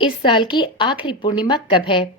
इस साल की आखिरी पूर्णिमा कब है?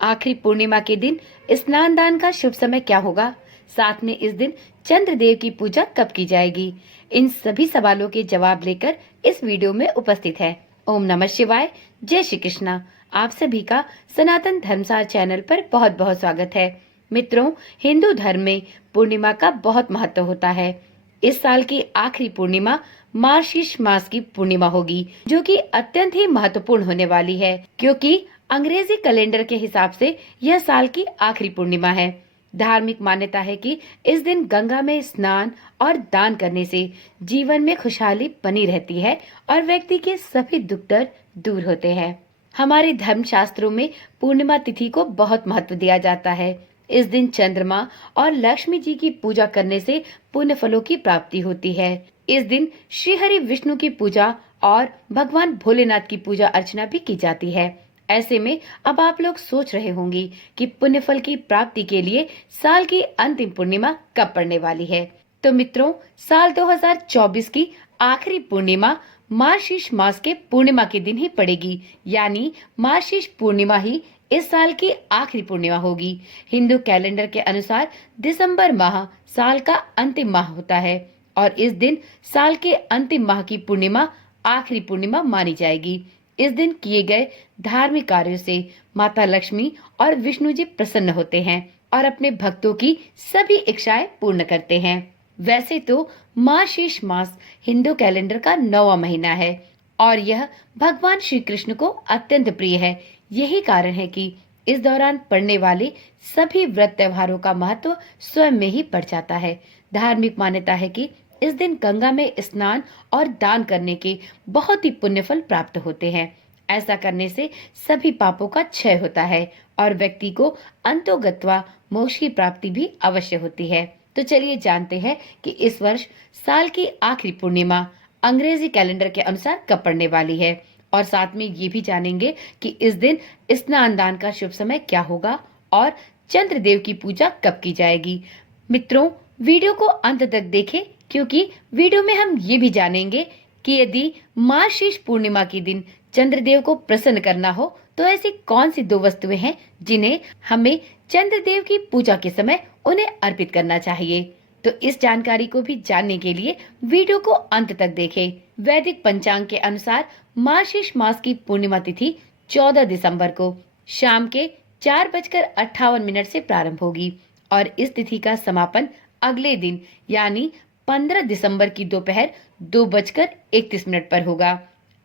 आखिरी पूर्णिमा के दिन स्नान दान का शुभ समय क्या होगा? साथ में इस दिन चंद्रदेव की पूजा कब की जाएगी? इन सभी सवालों के जवाब लेकर इस वीडियो में उपस्थित है। ओम नमः शिवाय, जय श्री कृष्णा। आप सभी का सनातन धर्मसार चैनल पर बहुत बहुत स्वागत है। मित्रों, हिंदू धर्म में पूर्णिमा का बहुत महत्व होता है। इस साल की आखिरी पूर्णिमा मार्गशीर्ष मास की पूर्णिमा होगी, जो कि अत्यंत ही महत्वपूर्ण होने वाली है, क्योंकि अंग्रेजी कैलेंडर के हिसाब से यह साल की आखिरी पूर्णिमा है। धार्मिक मान्यता है कि इस दिन गंगा में स्नान और दान करने से जीवन में खुशहाली बनी रहती है और व्यक्ति के सभी दुख दर्द दूर होते हैं। हमारे धर्म शास्त्रों में पूर्णिमा तिथि को बहुत महत्व दिया जाता है। इस दिन चंद्रमा और लक्ष्मी जी की पूजा करने से पुण्य फलों की प्राप्ति होती है। इस दिन श्री हरि विष्णु की पूजा और भगवान भोलेनाथ की पूजा अर्चना भी की जाती है। ऐसे में अब आप लोग सोच रहे होंगे कि पुण्य फल की प्राप्ति के लिए साल की अंतिम पूर्णिमा कब पड़ने वाली है। तो मित्रों, साल 2024 की आखिरी पूर्णिमा मार्गशीर्ष मास के पूर्णिमा के दिन ही पड़ेगी, यानी मार्गशीर्ष पूर्णिमा ही इस साल की आखिरी पूर्णिमा होगी। हिंदू कैलेंडर के अनुसार दिसंबर माह साल का अंतिम माह होता है और इस दिन साल के अंतिम माह की पूर्णिमा आखिरी पूर्णिमा मानी जाएगी। इस दिन किए गए धार्मिक कार्यों से माता लक्ष्मी और विष्णु जी प्रसन्न होते हैं और अपने भक्तों की सभी इच्छाएं पूर्ण करते हैं। वैसे तो मार्गशीर्ष मास हिंदू कैलेंडर का 9वां महीना है और यह भगवान श्री कृष्ण को अत्यंत प्रिय है। यही कारण है कि इस दौरान पड़ने वाले सभी व्रत त्योहारों का महत्व स्वयं में ही बढ़ जाता है। धार्मिक मान्यता है कि इस दिन गंगा में स्नान और दान करने के बहुत ही पुण्य फल प्राप्त होते हैं। ऐसा करने से सभी पापों का क्षय होता है और व्यक्ति को अंतोगत्वा मोक्ष की प्राप्ति भी अवश्य होती है। तो चलिए जानते हैं कि इस वर्ष साल की आखिरी पूर्णिमा अंग्रेजी कैलेंडर के अनुसार कब पड़ने वाली है और साथ में ये भी जानेंगे कि इस दिन स्नान दान का शुभ समय क्या होगा और चंद्रदेव की पूजा कब की जाएगी। मित्रों, वीडियो को अंत तक देखें, क्योंकि वीडियो में हम ये भी जानेंगे कि यदि मार्गशीर्ष पूर्णिमा के दिन चंद्रदेव को प्रसन्न करना हो तो ऐसी कौन सी 2 वस्तुएं हैं जिन्हें हमें चंद्रदेव की पूजा के समय उन्हें अर्पित करना चाहिए। तो इस जानकारी को भी जानने के लिए वीडियो को अंत तक देखें। वैदिक पंचांग के अनुसार मार्गशीर्ष मास की पूर्णिमा तिथि 14 दिसंबर को शाम के 4:58 से प्रारंभ होगी और इस तिथि का समापन अगले दिन यानी 15 दिसंबर की दोपहर 2:31 पर होगा।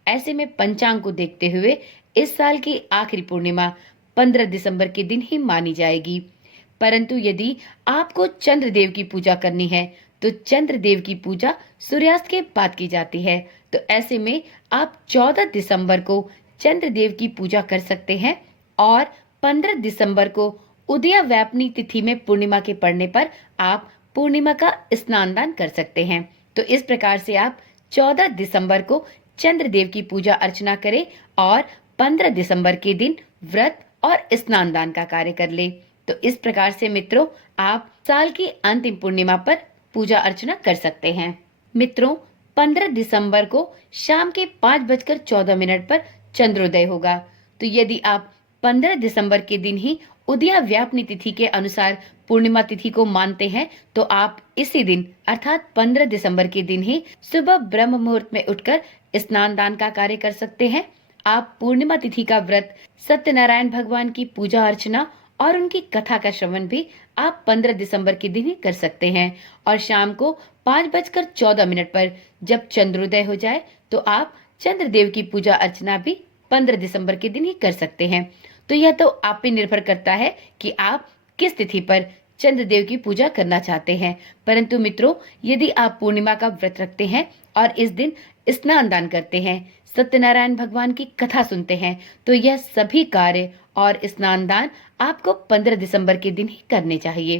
ऐसे में पंचांग को देखते हुए इस साल की आखिरी पूर्णिमा 15 दिसंबर के दिन ही मानी जाएगी। परंतु यदि आपको चंद्रदेव की पूजा करनी है तो चंद्रदेव की पूजा सूर्यास्त के बाद की जाती है। तो ऐसे में आप 14 दिसंबर को चंद्रदेव की पूजा कर सकते हैं और 15 दिसंबर को उदया व्यापनी तिथि में पूर्णिमा के पड़ने पर आप पूर्णिमा का स्नान दान कर सकते हैं। तो इस प्रकार से आप 14 दिसंबर को चंद्रदेव की पूजा अर्चना करें और 15 दिसंबर के दिन व्रत और स्नान दान का कार्य कर ले। तो इस प्रकार से मित्रों, आप साल की अंतिम पूर्णिमा पर पूजा अर्चना कर सकते हैं। मित्रों, 15 दिसंबर को शाम के 5:14 पर चंद्रोदय होगा। तो यदि आप 15 दिसंबर के दिन ही उदया व्यापनी तिथि के अनुसार पूर्णिमा तिथि को मानते हैं तो आप इसी दिन अर्थात 15 दिसंबर के दिन ही सुबह ब्रह्म मुहूर्त में उठकर स्नान दान का कार्य कर सकते हैं। आप पूर्णिमा तिथि का व्रत, सत्यनारायण भगवान की पूजा अर्चना और उनकी कथा का श्रवण भी आप 15 दिसंबर के दिन ही कर सकते हैं और शाम को 5:14 पर जब चंद्रोदय हो जाए तो आप चंद्रदेव की पूजा अर्चना भी 15 दिसंबर के दिन ही कर सकते हैं। तो यह तो आप पे निर्भर करता है कि आप किस तिथि पर चंद्रदेव की पूजा करना चाहते हैं। परंतु मित्रों, यदि आप पूर्णिमा का व्रत रखते हैं और इस दिन स्नान दान करते हैं, सत्यनारायण भगवान की कथा सुनते हैं, तो यह सभी कार्य और स्नान दान आपको 15 दिसंबर के दिन ही करने चाहिए।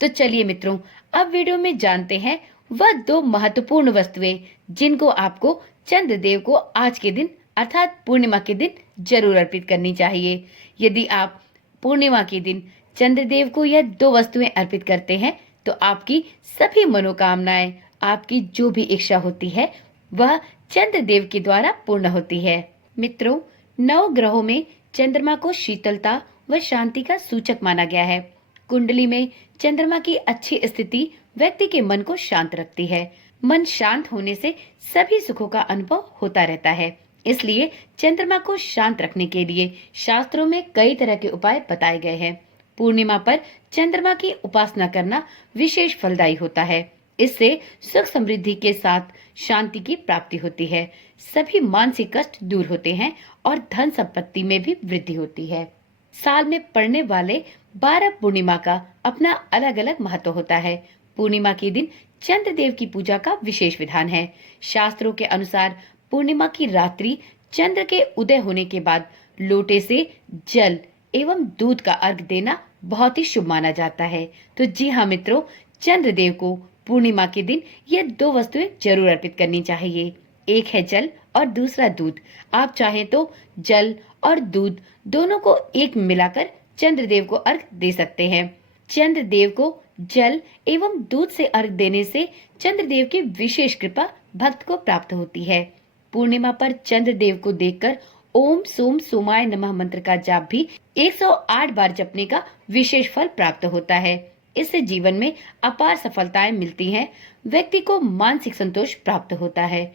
तो चलिए मित्रों, अब वीडियो में जानते हैं वह 2 महत्वपूर्ण वस्तुएं जिनको आपको चंद्रदेव को आज के दिन अर्थात पूर्णिमा के दिन जरूर अर्पित करनी चाहिए। यदि आप पूर्णिमा के दिन चंद्रदेव को यह 2 वस्तुएं अर्पित करते हैं तो आपकी सभी मनोकामनाएं, आपकी जो भी इच्छा होती है वह चंद्रदेव के द्वारा पूर्ण होती है। मित्रों, नौ ग्रहों में चंद्रमा को शीतलता व शांति का सूचक माना गया है। कुंडली में चंद्रमा की अच्छी स्थिति व्यक्ति के मन को शांत रखती है। मन शांत होने से सभी सुखों का अनुभव होता रहता है। इसलिए चंद्रमा को शांत रखने के लिए शास्त्रों में कई तरह के उपाय बताए गए हैं। पूर्णिमा पर चंद्रमा की उपासना करना विशेष फलदायी होता है। इससे सुख समृद्धि के साथ शांति की प्राप्ति होती है। सभी मानसिक कष्ट दूर होते हैं और धन संपत्ति में भी वृद्धि होती है। साल में पड़ने वाले 12 पूर्णिमा का अपना अलग अलग महत्व होता है। पूर्णिमा के दिन चंद्रदेव की पूजा का विशेष विधान है। शास्त्रों के अनुसार पूर्णिमा की रात्रि चंद्र के उदय होने के बाद लोटे से जल एवं दूध का अर्घ देना बहुत ही शुभ माना जाता है। तो जी हाँ मित्रों, चंद्रदेव को पूर्णिमा के दिन ये 2 वस्तुएं जरूर अर्पित करनी चाहिए। एक है जल और दूसरा दूध। आप चाहें तो जल और दूध दोनों को एक में मिलाकर चंद्रदेव को अर्घ दे सकते हैं। चंद्रदेव को जल एवं दूध से अर्घ देने से चंद्रदेव की विशेष कृपा भक्त को प्राप्त होती है। पूर्णिमा पर चंद्रदेव को देखकर ओम सोम सोमाय नमः मंत्र का जाप भी 108 बार जपने का विशेष फल प्राप्त होता है। इससे जीवन में अपार सफलताएं मिलती हैं। व्यक्ति को मानसिक संतोष प्राप्त होता है।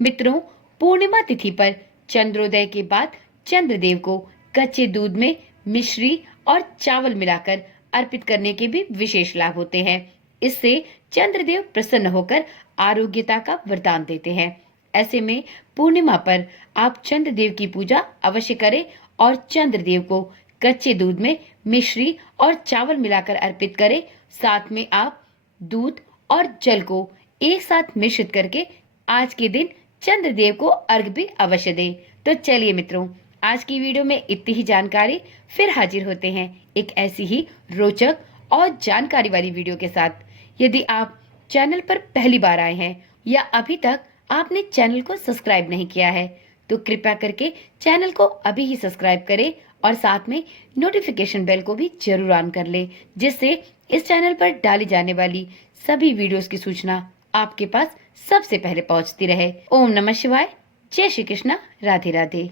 मित्रों, पूर्णिमा तिथि पर चंद्रोदय के बाद चंद्रदेव को कच्चे दूध में मिश्री और चावल मिलाकर अर्पित करने के भी विशेष लाभ होते हैं। इससे चंद्रदेव प्रसन्न होकर आरोग्यता का वरदान देते हैं। ऐसे में पूर्णिमा पर आप चंद्रदेव की पूजा अवश्य करें और चंद्रदेव को कच्चे दूध में मिश्री और चावल मिलाकर अर्पित करें। साथ में आप दूध और जल को एक साथ मिश्रित करके आज के दिन चंद्रदेव को अर्घ भी अवश्य दें। तो चलिए मित्रों, आज की वीडियो में इतनी ही जानकारी। फिर हाजिर होते हैं एक ऐसी ही रोचक और जानकारी वाली वीडियो के साथ। यदि आप चैनल पर पहली बार आए हैं या अभी तक आपने चैनल को सब्सक्राइब नहीं किया है तो कृपया करके चैनल को अभी ही सब्सक्राइब करें और साथ में नोटिफिकेशन बेल को भी जरूर ऑन कर लें, जिससे इस चैनल पर डाली जाने वाली सभी वीडियोस की सूचना आपके पास सबसे पहले पहुंचती रहे। ओम नमः शिवाय। जय श्री कृष्णा। राधे राधे।